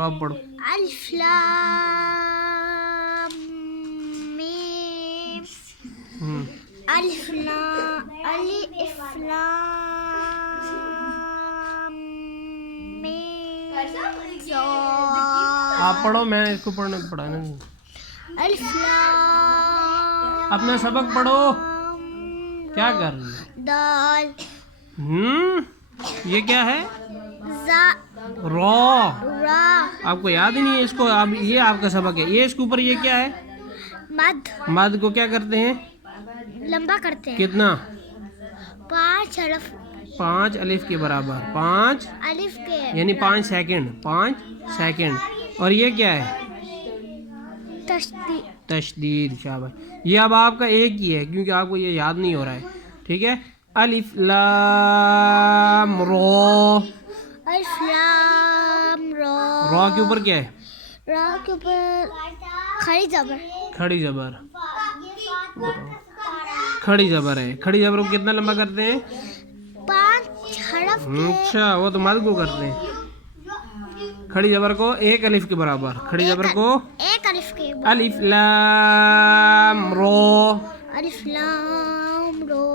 आप पढ़ो। अलिफ लाम मीम अलिफ लाम मीम आप पढ़ो, मैं इसको पढ़ाने दूँ। अलिफ लाम अपना सबक पढ़ो। क्या कर रही है? दाल ये क्या है? जा रॉ। रा आपको याद ही नहीं है इसको? आप ये आपका सबक है। ये इसके ऊपर ये क्या है? मद मद को क्या करते हैं? लंबा करते हैं। कितना? 5 हरफ 5 अलिफ के बराबर। 5 अलिफ के यानी 5 सेकंड। 5 सेकंड। और ये क्या है? तशदीद। तशदीद। शाबाश। ये अब आपका एक ही है क्योंकि आपको ये याद नहीं हो रहा है। ठीक है। अलिफ लाम रॉ। अलिफ लाम रा रॉ के ऊपर क्या है? रा के ऊपर खड़ी जबर खड़ी जबर। खड़ी जबर है। खड़ी जबर को कितना लंबा करते हैं? 5 हरफ के अच्छा, वो तो मद को करते हैं। खड़ी जबर को 1 अलिफ के बराबर। खड़ी जबर को 1 अलिफ के अलिफ लाम रॉ। अलिफ लाम रो